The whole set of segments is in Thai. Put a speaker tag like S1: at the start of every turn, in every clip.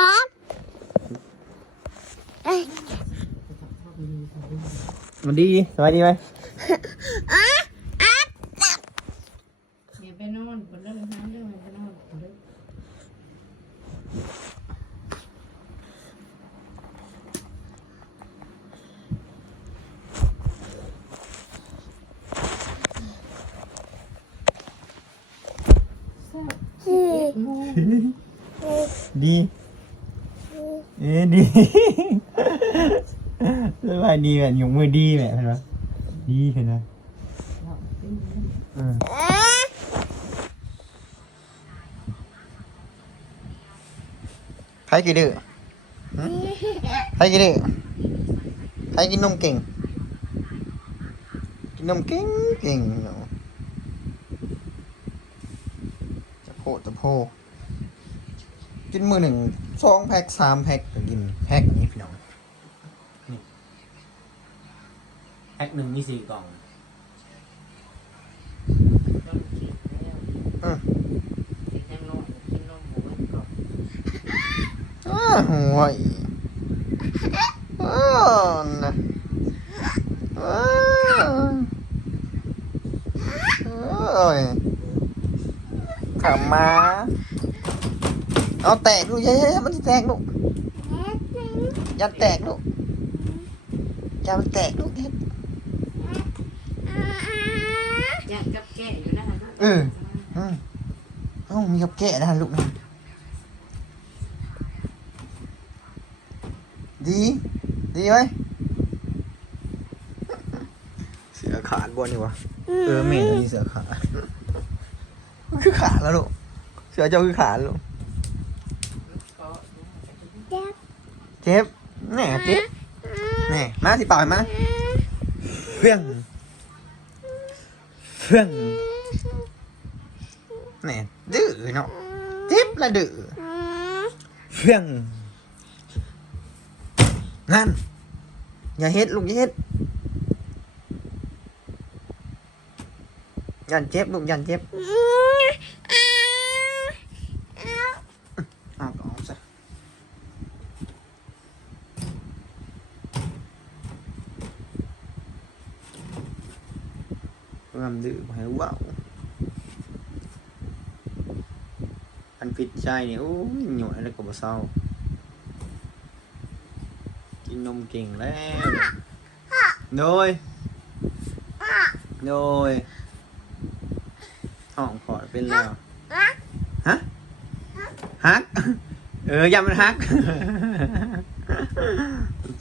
S1: อ๊อฟเอ้ย
S2: มันดีสบายดีไหม
S1: อ๊อฟอ๊อฟ
S3: อย่าไปนอนบนเรื่องนั้นเรื่องอะไรไปนอนบนเรื่อง
S2: ดี เอ้ดีสบายดีแบบยกมือดีแบบเห็นไหมดีเห็นไหม
S1: เอ๊ะ
S2: ใครกี่ดื้อหึใครกี่ดื้อใครกินนมเก่ง กินนมเก่งเก่งเนาะจะโพดจะโพ กินมือหนึ่งสองแพ็คสามแพ็คก็กินแพ็คนี้พี่น้องนี่แพ็คหนึ่งมีสี่กล่อง
S3: ต้องคิดแล้ว
S2: อืม
S3: คิดยังนอนกินนมหมูก่อน
S2: อ้าห่วยอ้าวนะอ้าวโอ้ยขามา เอาแตกลูกเย้ๆมันจะแตกลูกอย่าแตกลูกอย่ามันแตกลูกเฮ็ด
S3: อยากกับแก่อยู่นะฮะ
S2: เอออืมเอ้ามีกับแกะนะลูกนะดี ดีไหมเสือขาดบนนี่วะเออแม่มีเสือขาดมันคือขาดแล้วลูกเสือเจ้าคือขาดลูก เจ็บแหน่เจ็บแหน่มาสิเป่าให้มาเพื่องเพื่องแหน่ดื้อเนาะเจ็บละดื้อเพื่องนั่นอย่าเฮ็ดลูกอย่าเฮ็ดยันเจ็บลูกยันเจ็บเอาก็เอาซะความดื้อบ่ให้เว้า อันผิดใจนี่โอ้ยหน่วยแล้วก็บ่เศร้ากินนมเก่งแล้วโดยโดยห้องพอดเป็นแล้วฮะฮักเออยำมันฮัก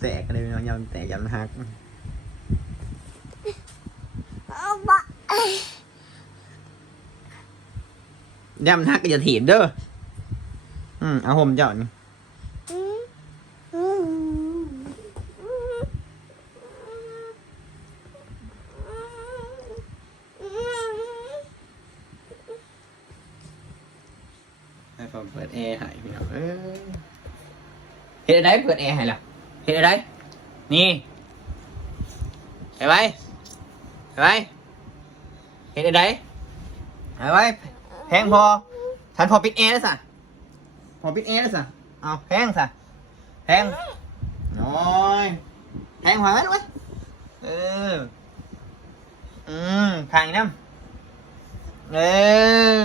S2: แตกเลยพี่น้องยำแตกยำฮัก ยำมันฮักก็อย่าถีบเด้อ อืมเอาห่มเจ้านี่ให้ผมเปิดแอร์ให้พี่น้องเอ้ยเห็นอะไรเปิดแอร์ให้ล่ะเห็นอะไรนี่เห็นไหมเห็นไหมเห็นอะไรเห็นไหม แพงพอ ฉันพอปิดแอร์แล้วสะพอปิดแอร์แล้วสะเอาแพงสะแพงน้อยแพงหัวไหมลูกเอ้ยเออ อืมทางน้ำเออ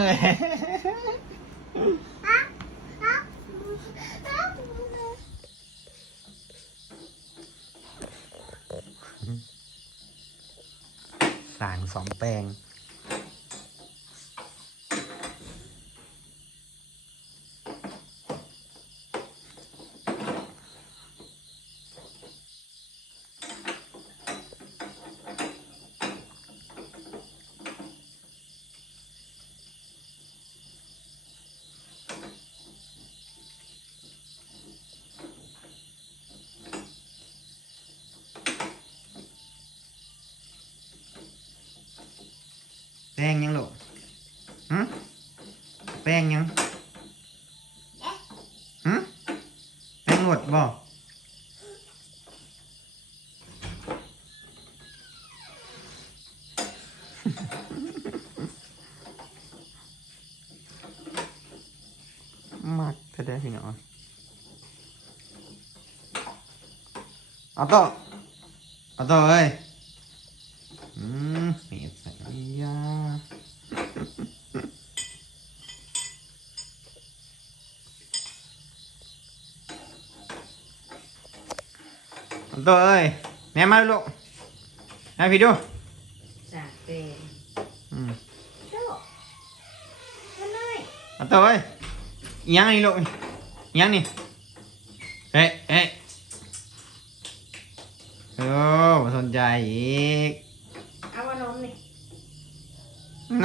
S2: สางสองแปลง ป้งยังลูกฮึแป้งยังฮึแป้งหนวดบ่มากแท้ๆพี่น้องอาต่ออาต่อเอ้ย ม่มาลูกแม่พี่ดู
S3: จากเตะ
S2: อืม
S1: โจ้มาหน่อย
S2: เอาต่อเอ้ยอิหยังนี่ลูกอิหยังนี่เฮ้ยเฮ้ยโอ้บ่สนใจอีก
S3: เอาขนมนี่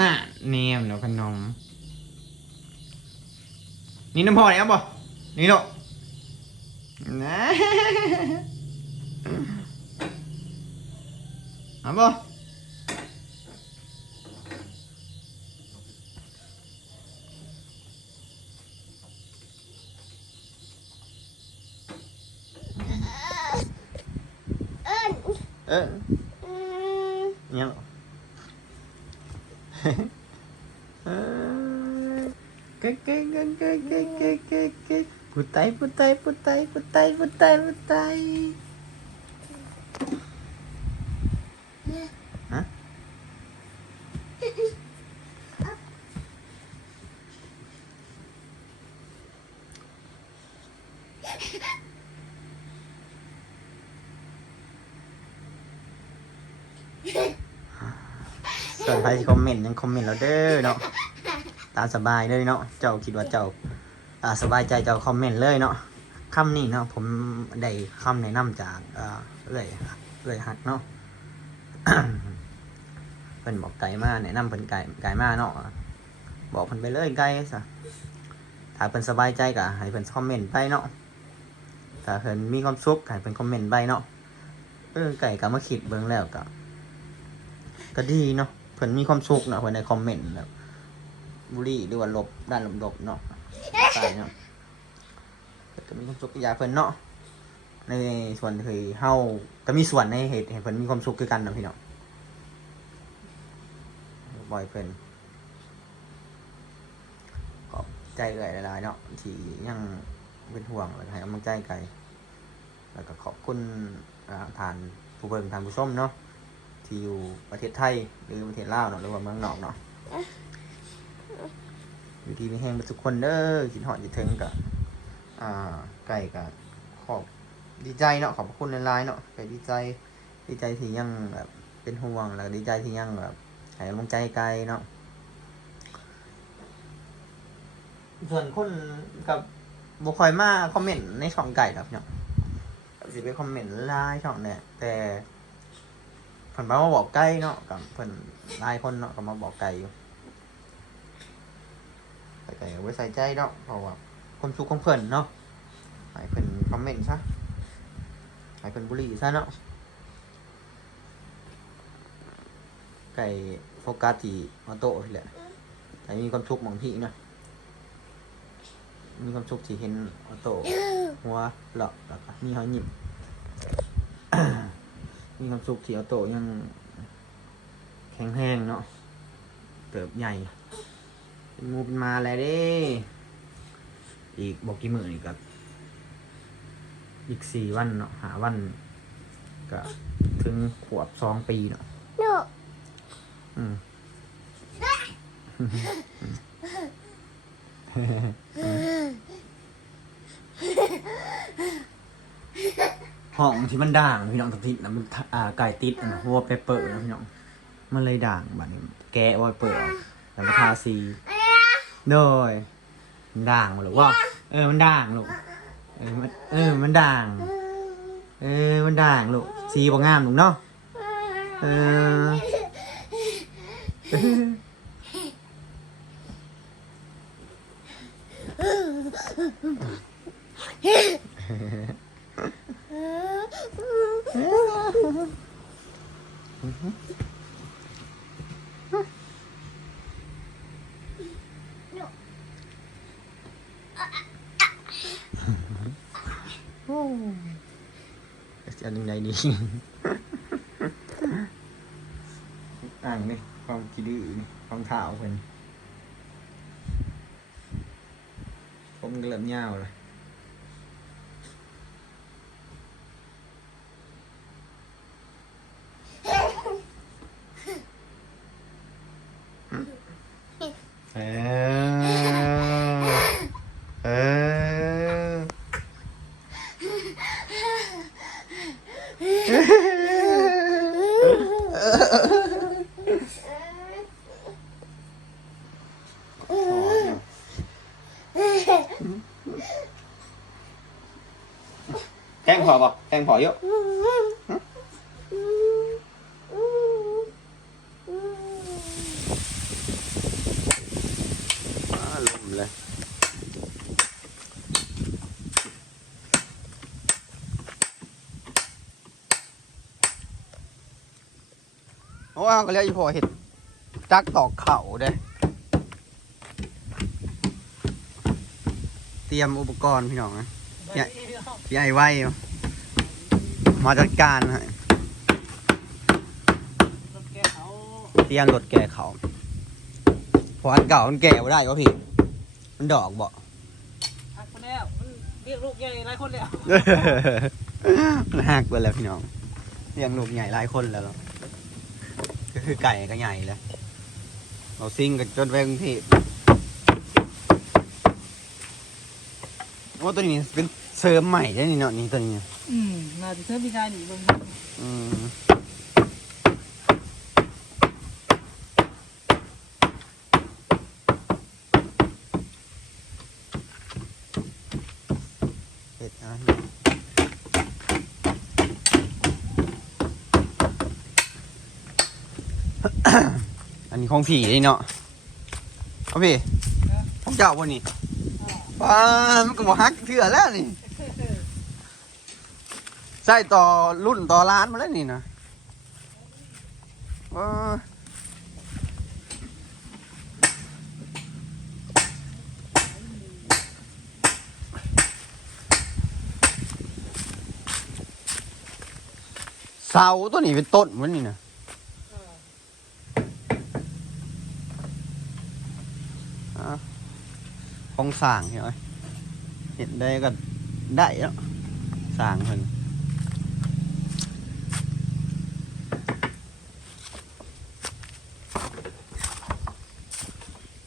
S2: น่ะเนียมเดี๋ยวขนม นี่น้ำพอไหนครับบ่นี่ลูกนะ เอาบ่
S1: เอิ้น
S2: เออ
S1: อืม
S2: เนี่ยลูกเส่วนใครคอมเมนต์ยังคอมเมนต์เราเด้อเนาะตามสบายเลยเนาะเจ้าคิดว่าเจ้าอ่าสบายใจเจ้าคอมเมนต์เลยเนาะคำนี้เนาะผมได้คำแนะนำจากอ่าเลยเอื้อยฮักเนาะเพิ่นบอกไก่มาแนะนำเพิ่นไก่ไก่มาเนาะบอกเพิ่นไปเลยไก่ซะถ้าเพิ่นสบายใจก็ให้เพิ่นคอมเมนต์ไปเนาะ ถ้าเพิ่นมีความสุขก็ให้เพิ่นคอมเมนต์ไปเนาะเออไก่ก็มาคิดเบิ่งแล้วก็ก็ดีเนาะเพิ่นมีความสุขเนาะเพิ่นในคอมเมนต์แบบบุรีหรือว่าลบด้านลบๆเนาะใช่เนาะก็มีความสุขกับยากเพิ่นเนาะในส่วนคือเฮาก็มีส่วนในเหตุให้เพิ่นมีความสุขคือกันนะพี่เนาะบ่อยเพิ่นขอบใจเอ่ยหลายๆเนาะที่ยัง เป็นห่วง แล้วให้กำลังใจไกลแล้วก็ขอบคุณอ่าทานผู้เบิ่งทานผู้ชมเนาะ ที่อยู่ประเทศไทย หรือประเทศลาวเนาะ หรือว่าเมืองนอกเนาะอยู่ที่มีแห้งทุกคนเด้อคิดหอดจิตถึงกับอ่าไก่กับขอบดีใจเนาะขอบคุณหลายๆเนาะไก่ดีใจ ดีใจที่ยังแบบเป็นห่วงแล้วดีใจที่ยังแบบให้กำลังใจไกลเนาะส่วนคนกับ บุคอยมาคอมเมนต์ในช่องไก่ครับเนาะสิไปคอมเมนต์ไลน์ช่องเนี่ยแต่เพิ่นมาบอกไก่เนาะกับเพิ่นหลายคนเนาะก็มาบอกไก่อยู่แต่ไก่ไว้ใส่ใจเนาะเพราะว่าความสุขของเพิ่นเนาะให้เพิ่นคอมเมนต์ซะให้เพิ่นบุหรี่ซะเนาะไก่โฟกัสที่ออโต้นี่แหละแต่มีความสุขบางทีเนาะ มีความสุขที่เห็นออโต้หัวหลอกแล้วก็มีหอยหยิบมีความสุขที่ออโต้ยัง แข็งแรงเนาะเติบใหญ่ เป็นงูเป็นมาแล้วเด้ อีกบอกกี่มือนี่กับอีกสี่วันเนาะหาวันก็ถึงขวบสองปีเนาะ
S1: โน่
S2: อืม ห้องที่มันด่างพี่น้องติดนะมันอ่าไก่ติดอะนะวอลเปเปอร์นะพี่น้องมันเลยด่างบัดนี้แกะวอลเปเปอร์อกแล้วมาทาสีโดยมันด่างหมดหรือว่าเออมันด่างลูกเออมันเออมันด่าง เออมันด่างลูกสีบ่งามลูกเนาะเออ จะยังไงดีอ่างนี่ความคิดดื้อนี่ความเท้าเพิ่นผมก็เริ่มยาวเลย 呵呵呵呵呵呵 โอ้เอาก็เรียกอีพอเห็ดจักตอกเข่าเด้เตรียมอุปกรณ์พี่น้องนะใหญ่ใหญ่ไว้อยู่มาจัดการฮะเตรียมรถแก่เขาเพราะอันเก่ามันแก่ไม่ได้ก็พี่มันดอกบ่
S4: หักไปแล้วมันเรียกลูกใหญ่หลายคนแล้ว
S2: มันหักไปแล้วพี่น้องเลี้ยงลูกใหญ่หลายคนแล้วเนาะก็ คือไก่ก็ใหญ่แล้วเราซิ่งกันจนไปกรุงเทพโอ้ตัวนี้เป็นเสริมใหม่ได้นี่เนาะนี่ตัวนี้
S4: อืมน่าจะเพิ่มมีการอีกเบาง
S2: อืมเห็ดอะอันนี้ ของผีนี่เนาะเอาพี่ของเจ้าวันนี้ป้ามันก็บอฮักเถื่อแล้วนี่ใส่ต่อรุ่นต่อร้านมาแล้วนี่นะเออเสาตัวนี้เป็นต้นมันนี่นะอะ ของสร้างเห็นไหมเห็นได้ก็ได้แล้วสร้างเพิ่น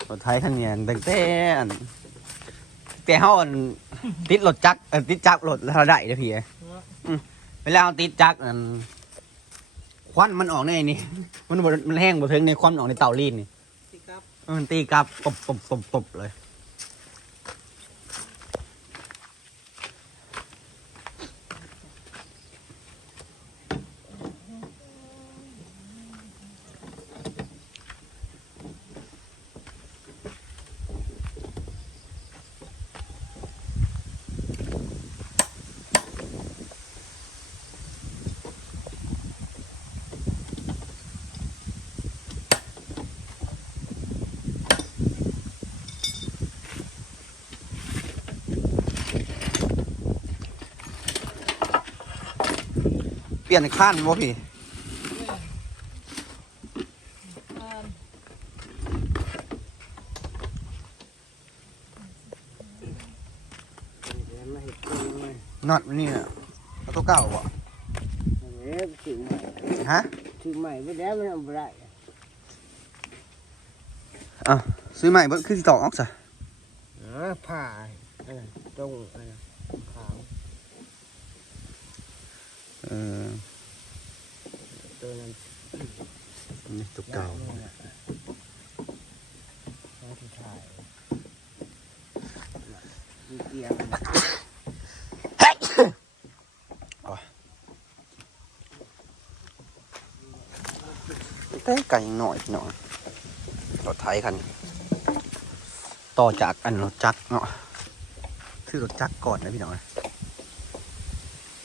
S2: รถไทยคันเนี้ยตั้งแต่อันแต่เฮาอันติดรถจักรเอ่อติดจักรรถแล้วเราได้เด้อพี่เอ้ยอืมเวลาเอาติดจักรอันควันมันออกในนี่ มันบ่มันแห้งบ่ถึงในควันมันออกในเตารีดนี่
S4: สิครับ
S2: มันตีกลับตบตบตบตบเลย ปลี่ยนข้านบ่พี่
S4: อ่า
S2: น็อตมันนี่น่ะเอาตัวเก่าบ่
S5: เอ๊ะถึงใหม่
S2: ฮะ
S5: ถึงใหม่ไปแล้วมันเอาไปได้
S2: ซื้อใหม่เบ่คือสิตอกออกซะ
S5: เออผ่าอะไรตรงอะไรขาว
S2: เออ
S5: ตัวนั้น
S2: นี่ตัวเก่า
S5: น้องที่ถ่ายเกียร์มัน
S2: แต่ไก่ยังหน่อยพี่องรถไทยคัน ต่อจากอันรถจักเนาะคือรถจักก่อนนะพี่น้อง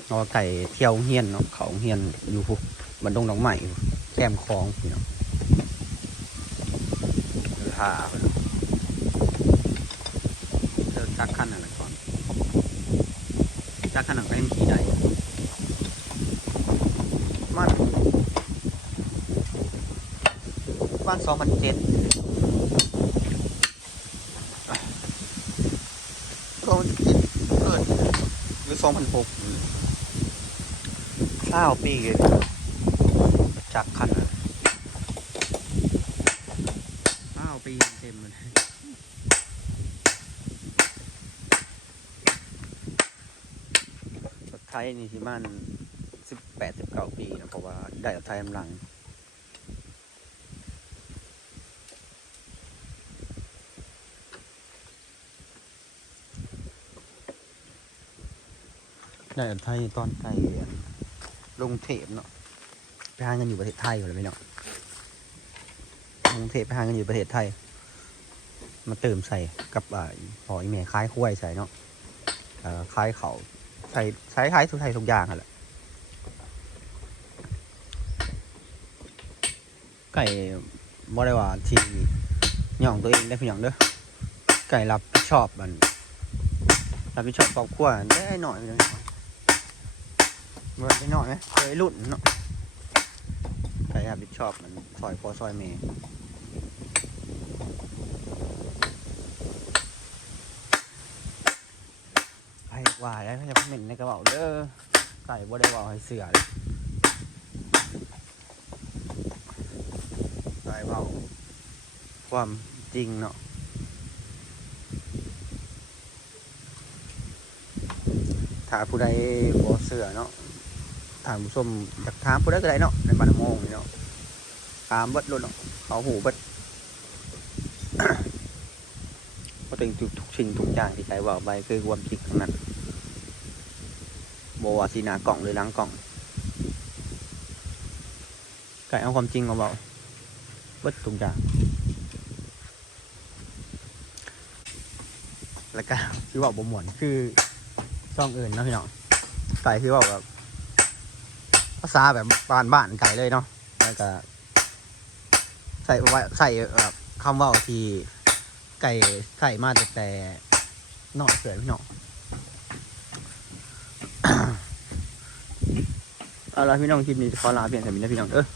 S2: เอาไก่เที่ยวเฮียนเนาะเขาเฮียนอยู่บันดงหนองใหม่แคมคลองพี่น้องเรือท่าเพิ่นเดินจักขั้นอะไรก่อนจักขั้นหนังก็ยังขี่ได้มันบ้านสองพันเจ็ดสองพันเจ็ดเกิดหรือสองพันหก เก้าปีเลยจักรคันนั้นเก้าปีเต็มเลยรถไทยนี่ที่มันสิบแปดสิบเก้าปีนะเพราะว่าได้รถไทยกำลังได้แบบไทยตอนไก่ ลงเทปเนาะไปหาเงินอยู่ประเทศไทยอยู่เลยพี่เนาะลงเทปไปหาเงินอยู่ประเทศไทย มาเติมใส่กับอ่าพออีเมลคล้ายคุ้ยใส่เนาะคล้ายเขาใส่ใช้คล้ายทุกไทยทุกอย่างอะแหละไก่บ่ได้ว่าที่หย่องตัวเองได้พี่หย่องเด้อไก่รับผิดชอบมันรับผิดชอบครอบครัวได้หน่อยเลย มันได้หน่อยไหมเคยรุ่นเนาะใครรับผิดชอบมันซอยพอซอยเมย์ไอ้ว่าได้เขาจะคอมเมนต์ในกระเป๋าเด้อใส่บ่ได้ว่าให้เสือเลยใส่เบาความจริงเนาะถ้าผู้ใดบ่เสือเนาะ ถามผู้ชมอยากถามผู้ใดก็ได้เนาะในบ้านโมงนี่เนาะถามเบิดรุ่นเนาะเขาหูเบิดเพราะถึงทุกทุกสิ่งทุกอย่างที่ใจว่าไปคือความจริงทั้งนั้นโบว่าสีหนากล่องหรือล้างกล่องไก่เอาความจริงมาเบาเบิดทุกอย่างแล้วก็ที่ว่าบ่หมวนคือช่องอื่นเนาะพี่น้องไก่คือว่าแบบาษาแบบบ้านบ้านๆไก่เลยเนาะแล้วก็ใส่ใส่แบบคำว่าที่ไก่ใส่มาแต่แต่นอกเสือพี่น้องเอาละพี่น้องคลิปนี้ขอลาเพียงแต่นี้นะพี่น้องเออ